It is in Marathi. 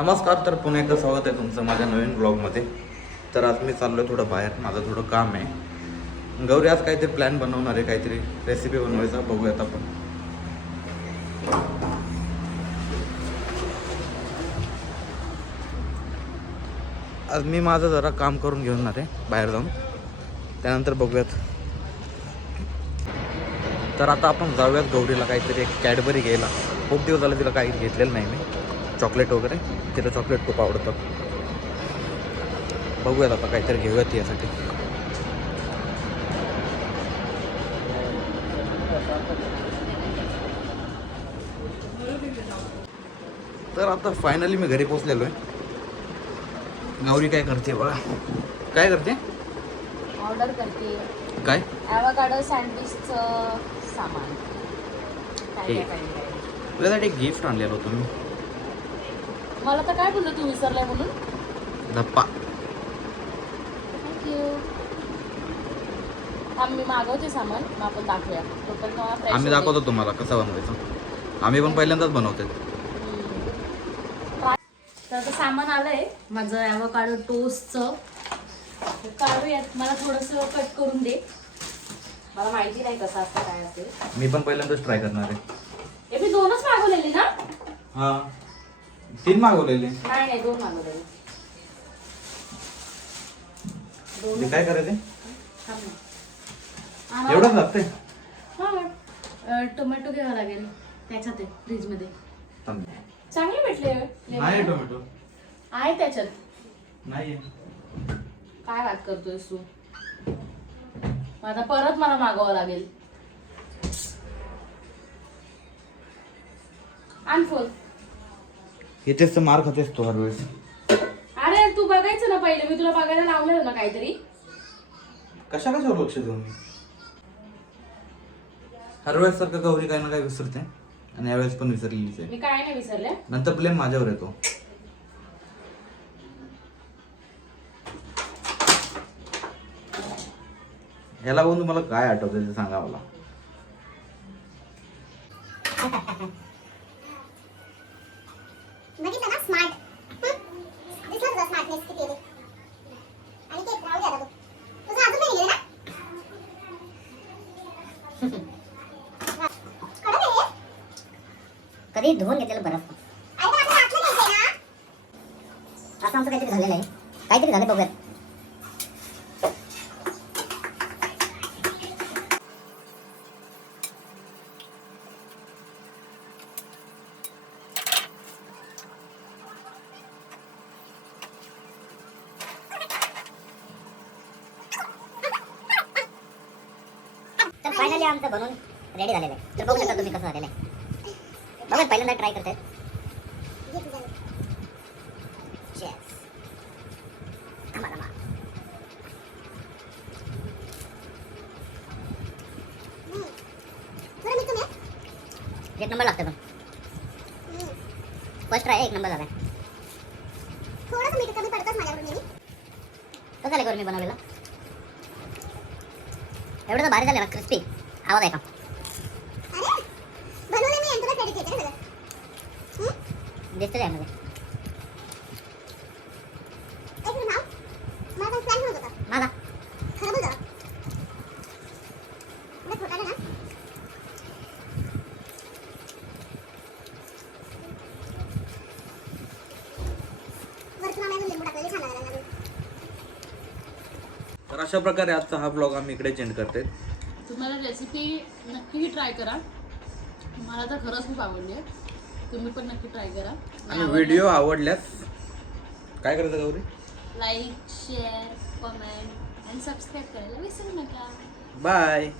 नमस्कार. तर पुन्हा एकदा स्वागत आहे तुमचं माझ्या नवीन ब्लॉगमध्ये. तर आज मी चाललो आहे थोडं बाहेर, माझं थोडं काम आहे. गौरी आज काहीतरी प्लॅन बनवणार आहे, काहीतरी रेसिपी बनवायचा, बघूयात आपण. आज मी माझं जरा काम करून घेऊन आहे बाहेर जाऊन, त्यानंतर बघूयात. तर आता आपण जाऊयात गौरीला काहीतरी एक कॅडबरी घ्यायला. खूप दिवस झाले तिला काही घेतलेलं नाही मी, चॉकलेट वगैरे. तिला चॉकलेट खूप आवडतं. बघूयात आता काहीतरी घेऊयात यासाठी. तर आता फायनली मी घरी पोचलेलो आहे. गौरी काय करते बघा, काय करते? ऑर्डर करते. काय? ॲव्होकाडो सँडविचचं सामान. तुझ्यासाठी एक गिफ्ट आणलेलं होतं मी. मला तर काय बोललो तू विसरलाय म्हणून. धप्पा. थँक्यू. मी मागवते सामान, मग आपण दाखवूया. आम्ही दाखवतो तुम्हाला कसं बनवायचं. आम्ही पण पहिल्यांदाच बनवतो. तर आता सामान आलंय माझं ॲव्होकाडो टोस्टचं. काढूयात. मला थोडंसं कट करून दे, मला माहिती नाही कसं असतं काय असेल. मी पण पहिल्यांदाच ट्राय करणार आहे. हे मी 2च मागवलेली ना? हां, 3 मागवलेले. नाही 2 मागवलेले. काय करायचं? थांब ना. एवढंच लागतंय? हां, टोमॅटो घ्यावा लागेल त्याच्यात, फ्रीजमध्ये. थांब. चांगले भेटले. नाही टोमॅटो आहे त्याच्यात. नाही. काय बात करतोयस तू? आता परत मला मागवावं लागेल. अनफोल. इथेच तर मार खातेस तू हर वेळेस. अरे तू बघायचं ना पहिले, मी तुला बघायला लावलेलं ना काहीतरी. कशावर लक्ष देऊ मी? हर वेळेस सारखं गौरी काही ना काही विसरते, आणि यावेळेस पण विसरलेलीच आहे. मी काय नाही विसरले. नंतर ब्लेम माझ्यावर येतो. ह्याला बघून तुम्हाला काय आठवतं ते सांगा मला. कधी धुवून घेतलेलं बरं असतं. असं आमचं काहीतरी झालेलं आहे. काहीतरी झालं बघूयात. तर फायनली आमचं बनवून रेडी झालेलं आहे. तर बघू शकता तुम्ही कसं झालेलं आहे. बघा पहिल्यांदा ट्राय करतायत. एक नंबर लागतं पण. फर्स्ट ट्राय एक नंबर झाला. थोडंसं मीठ कमी पडतंच माझ्याकडून. कसं झालं करून मी बनवलेलं एवढं तर भारी झालं ना, क्रिस्पी. आवाज आहे का? दिसतं त्यामध्ये. माझा तर अशा प्रकारे आजचा हा ब्लॉग आम्ही इकडे चेंज करते. तुम्हाला रेसिपी नक्की ट्राय करा. मला तर खरंच खूप आवडली आहे. तुम्ही पण नक्की ट्राय करा. आणि व्हिडिओ आवडल्यास काय करायचं गौरी? लाईक, शेअर, कमेंट आणि सबस्क्राईब करायला विसरू नका. बाय.